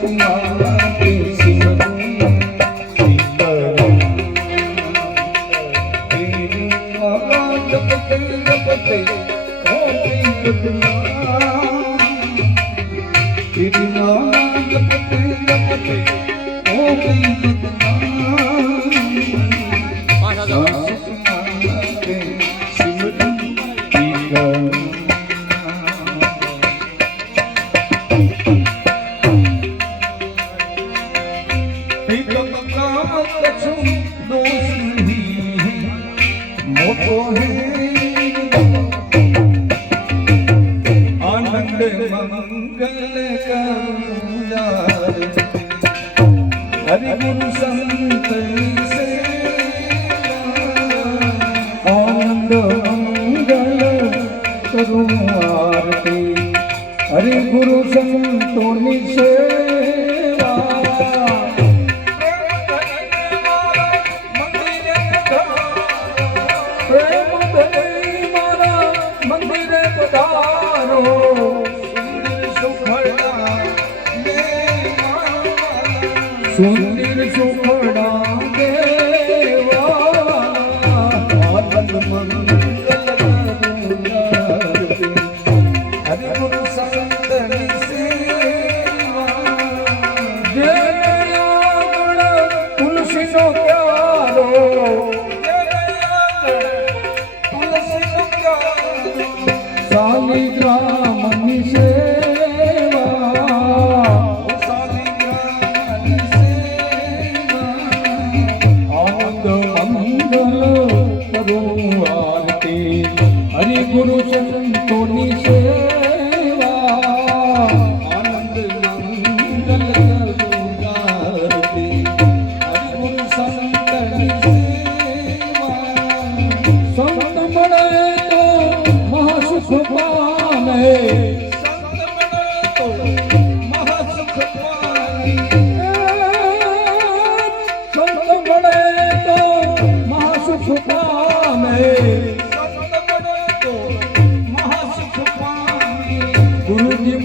Kumar મોટો હે આનંદ મંગલ કરુણા હરિગુરુ સંત હરિ ગુરુ સંતોની સેવા floor. того.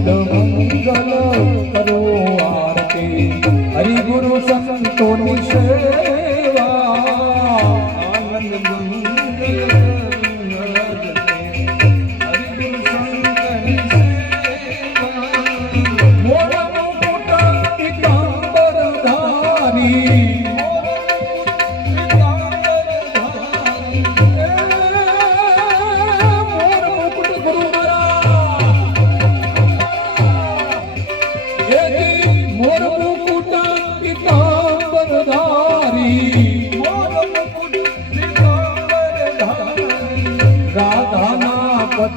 Jalan, jalan.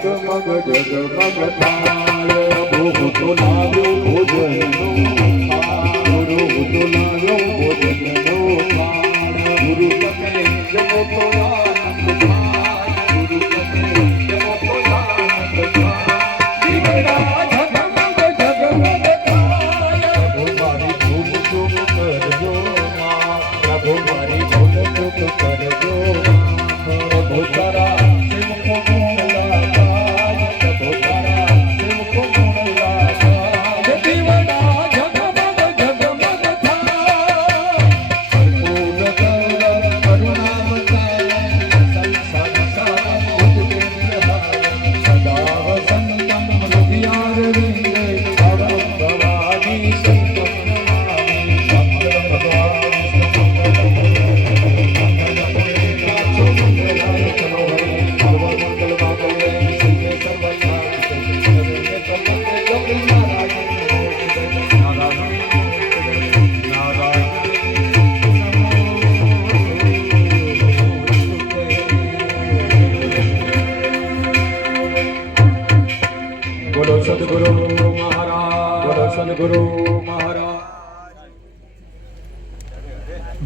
જગમગ જગમગ તાળ ભોગ તો લાવ્યો ભોજન ગુરુ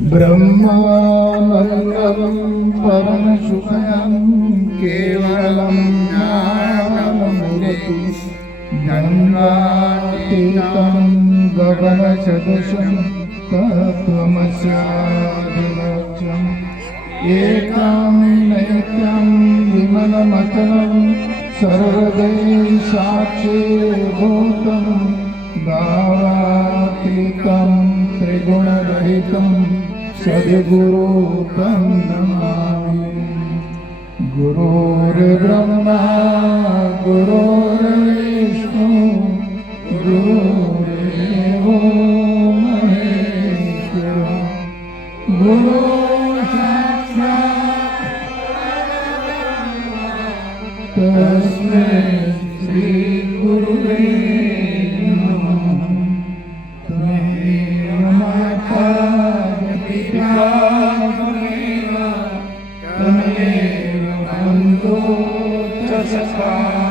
બ્રહ્માનંદમ પરમ સુખમ કેવલમ જ્ઞાનમૃતિ જ્ઞાનાતીતમ ગગન સદૃશમ તત્વમસ્યાદિલક્ષ્યમ એકામ નૈત્યમ વિમલમતલમ સર્વદૈ સાક્ષી ભૂતમ भावातीतं त्रिगुणरहितं सद्गुरो तं नमामि गुरोर्ब्रह्मा गुरोर्विष्णु गुरोरेवो महेश्वर गुरो तस्मै श्रीगुरुवे Thank you.